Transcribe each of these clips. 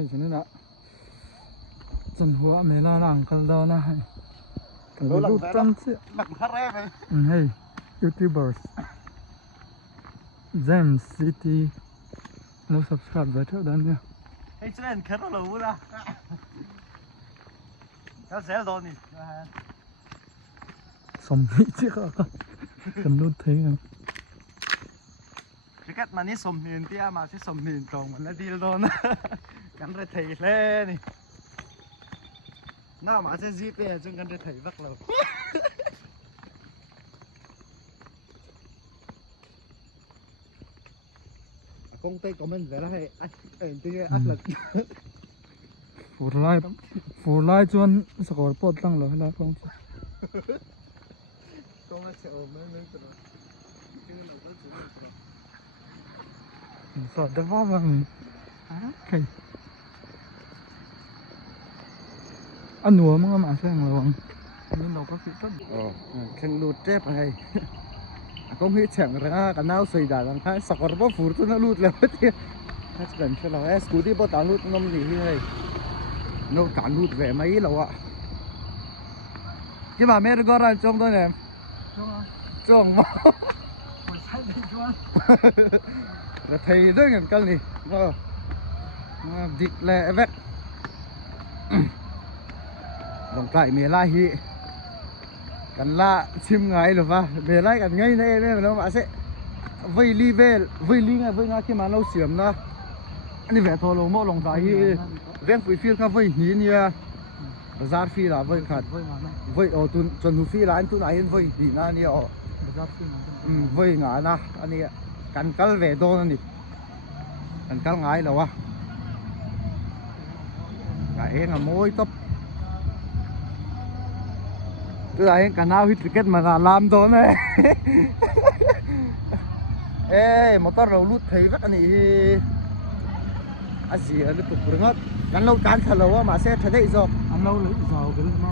hay cho nên là chân hóa mấy la làng cái đó na hay cái đó lúc trăm chứ hay YouTubers Gem City nó subscribe với theo đó nha hey chuyện khá là lâu rồi nó sẽ rồi nè sống mỹ chứ không cần luôn thế không cái cách mà ní sầm miền tia mà sẽ sầm miền trồng mình nó đi rồi nè cắn ra thầy lên nè nào mà sẽ zip về chung cắn ra thầy vắt lâu công ty của mình về là hay anh tiếng áp lực phù lai chuan score pot tăng rồi là không công ăn sẽ ôm mấy cái đó cái nào cũng chịu được sợ đau vào mình okay ăn nua mà xem rồi nhưng đâu có sự tất khen lụt trép hay công hy chẳng ra cái nào xây đá rằng hai sọc vào phủ tôi nó lụt lên hết đi hết cần cho là es cú đi bao tán lụt năm gì như này nó cản lụt về mấy lâu ạ cái mà mẹ gọi ra trong tôi này trong mà thầy đấy ngần cân đi vịt lẹ vét đồng lại mẹ lai hi cần la chim ngay rồi va mẹ lai cần ngay này mẹ nó mà sẽ vây li ngay vây ngay khi mà lâu xiêm đó anh đi về thô lô mỏ lòng đại hi ven phơi phiêu khá vây hí nha giá phi là vây khát vây ở tuần tuần phi là anh tuần này vây hí na ni ở vây ngã na anh ấy cần cắt về đô nè cần cắt ngay rồi va cái là mối tóc tôi thấy cả nào hit ticket mà làm đó này ê một tao rầu lút thấy vắt này anh gì ở đây tục bưng hết ăn lâu chán thật lâu mà sẽ thấy đấy rồi ăn lâu lấy giàu cái nó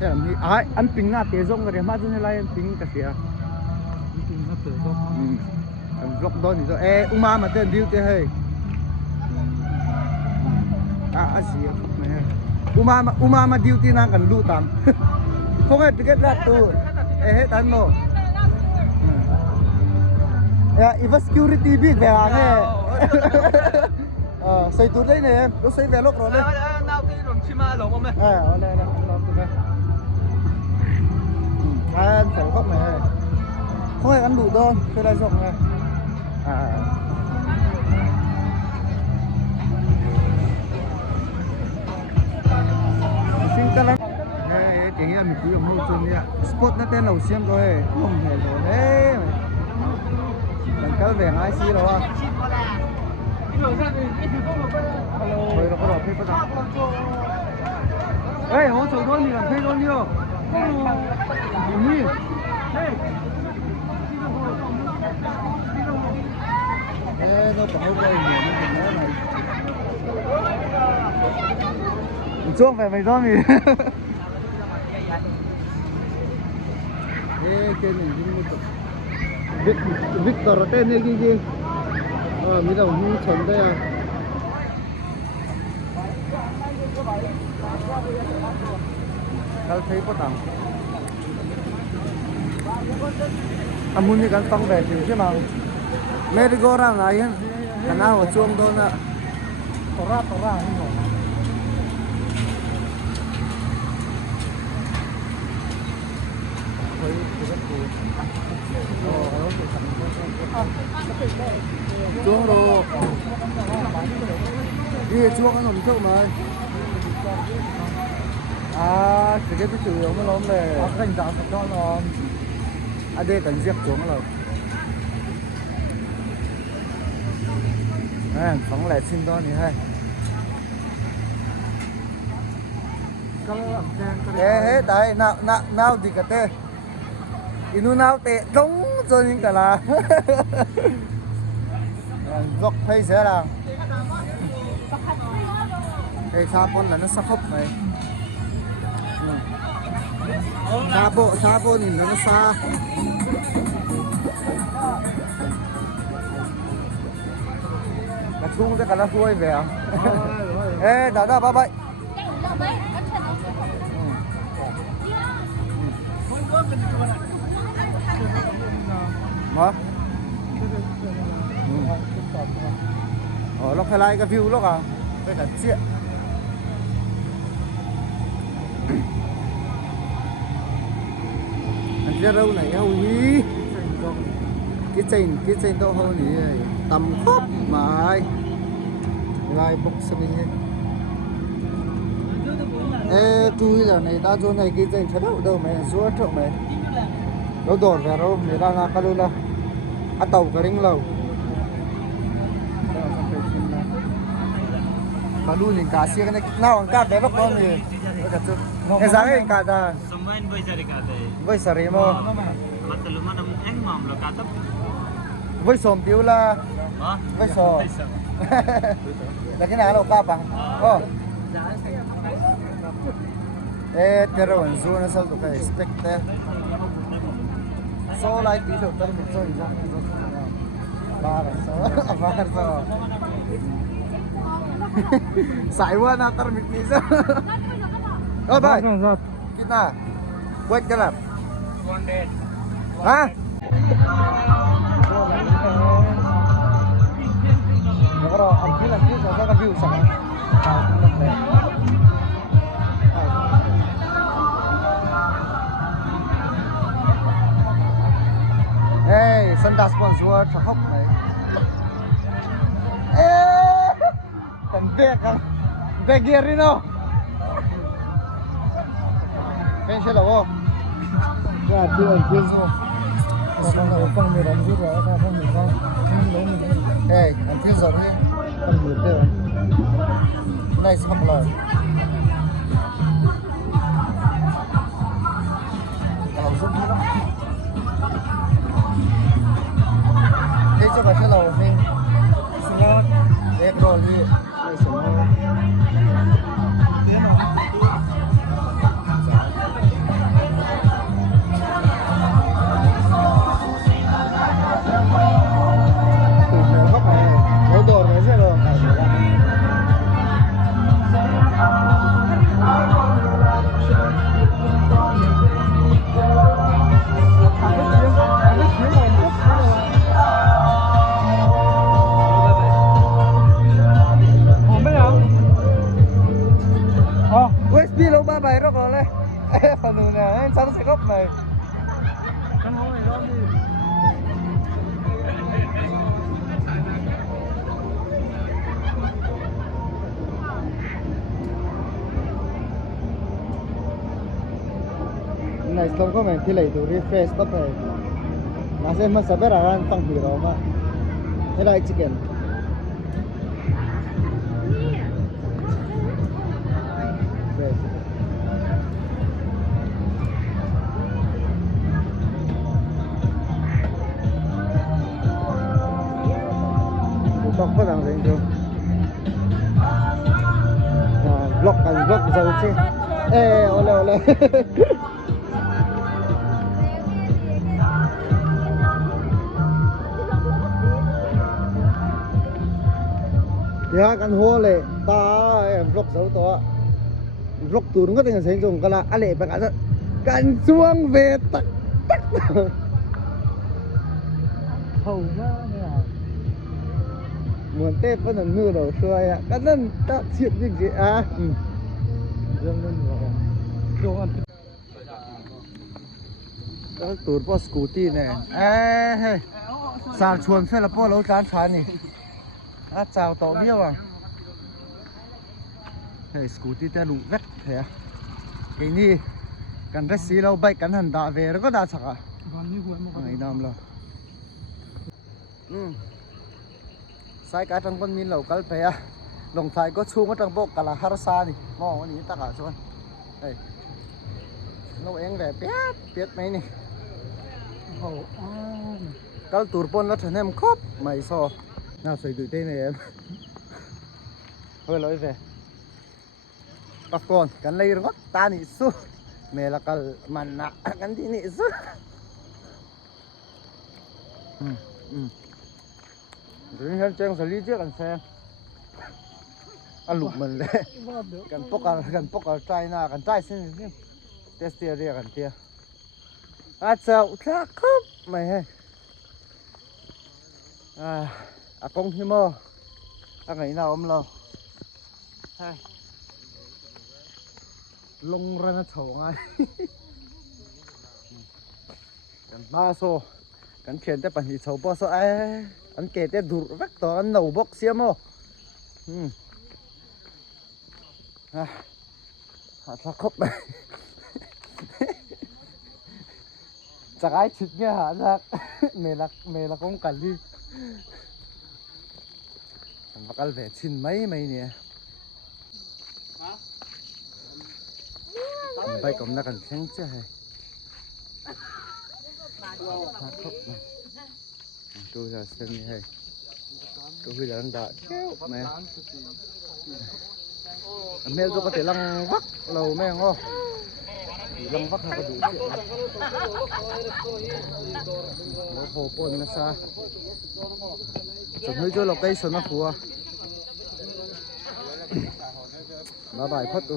thế làm gì ai ăn pin na té rong cái mà chúng này ăn pin cái gì à pin nó té rong ăn rong đó thì rồi ê uma mà tên điêu thế hay anh gì này uma mà điêu thế nào cần lút tạm không hết ticket là tu hết anh lo ya even security biết về à nghe xây tụt đấy này em nó xây về lúc rồi đấy nào cái đồng chim ma lồng không đây ở đây làm tụt đây anh phải góc này không phải ăn đủ đâu cái đây rộng này xin các anh cái này mình cứ dùng môi trường nha spot nó tên lẩu xiêm rồi không hề rồi đấy mình cứ về ngay xí rồi à rồi nó có đọc phết không ê hỗ trợ thôi mình làm phết luôn nhiều đi ê nó có đây nhiều nó này chuông về mày do mình ê cái này Victor tên này gì mình đâu như chuẩn đây à thấy có tặng muốn như cái tông về thì chứ mà merry go round này cái nào ở chuông thôi nè tổ ra không rồi chuông đồ đi chuông nó nằm chỗ mà cái chủ yếu nó lắm này cảnh giác cho nó đây cần giết xuống rồi phóng lại xin đó thì hay hết đấy nào thì cái tê inu nào tệ trống rồi những cả là dọc thấy sẽ là cái xa con là nó sắp hấp này xa bộ nhìn nó xa cái xuống sẽ cả nó xuôi về à ê đó đó ba bay hả nó phải lại cái view lúc à cái thật chuyện anh ra đâu này hầu nhí cái trên đâu hầu nhí tầm khóc mà lại bốc xem như ê tôi là này ta cho này cái trên thật đâu mày rúa thượng mày nó đổ về đâu người ta ngã cái là ăn tàu cái đinh lầu mà luôn những cá xia cái này nào cá bé bắp con gì cái giá cái cá ta với sari mà với sòm tiêu là với sò là cái nào đâu cá bằng ê terus zona nó sao được cái expect so lại tí được tới một số gì ba so sải quá na tar mit ni sa oh bye kita buat jalan hah kalau ambil saya kan view sana ê sân đá sponsor thật hốc này ê cần về kia đi nào cái xe đâu ra chưa rồi con này con người đóng rút rồi con người con ê anh chưa rồi đấy con người đây này xong rồi tao giúp đi lắm thế cho bà xe lầu đi एक रोल भी USB lâu ba bài đó rồi đấy phần đường này anh sao nó sẽ gốc này ăn hố này đó đi này không có mình thì lấy từ refresh tóc này mà xem mà sẽ biết là ăn tăng hỉ đó mà thế là chicken tóc có đang dành chưa vlog dầu chứ ê ole ya kan hole ta vlog dầu to vlog tuần có thể sử dụng cái là ale bạn cả kan xuông về tắc hầu ra muốn tép vẫn là mưa đầu xuôi ạ các nên ta chuyện gì à dương lên rồi cái tụt po scooty này ê sàn chuồn phải là po lâu chán chán nhỉ chào tàu điêu à hey scooty ta lụ vét thế à cái này cần rất xí lâu bay cắn hẳn đã về nó có đa sạc à ngày năm rồi sai cái trong con min lẩu cá phê à đồng thái có chung ở trong bộ cả là harsa này ngon cái này tất cả luôn đây nấu ăn về biết mấy này cá tủi pon nó thành em khóc mày so nào xây tụi tên này em hơi lỗi về các con cắn lấy nó ta nị su mẹ là cái màn nạ cắn đi nị su rồi hiện trang xử lý trước anh xem อันลุกมันเลยกันปกกันใจหน้ากันใจสิ่งนี้เตสเตียเรียกันเตียอาเจ้าทักครับไม่ให้อากงที่มอไงน่าอมเราลงระนาเฉาไงกันบ้าโซกันเขียนแต่ปัญหาเฉาบ่โซอันเกตแต่ดูรักต่ออันหนูบกเสียมอหาทักครบไปจากไอ้ชิดเนี่ยหาทักเมลักของกันดิมันประกันเวทชินไหมเนี่ยไปกับนักกันแข่งเจ้าให้ทักครบไปดูจะเส้นนี้ให้ก็คือจะรังดาแก้วแม่แม่ก็จะลังวักเราแม่งอ๋อลังวักให้กระดูกเสียโอ้โหปนนะซะจะให้ช่วยเราได้สนับหัวมาบ่ายพัดดู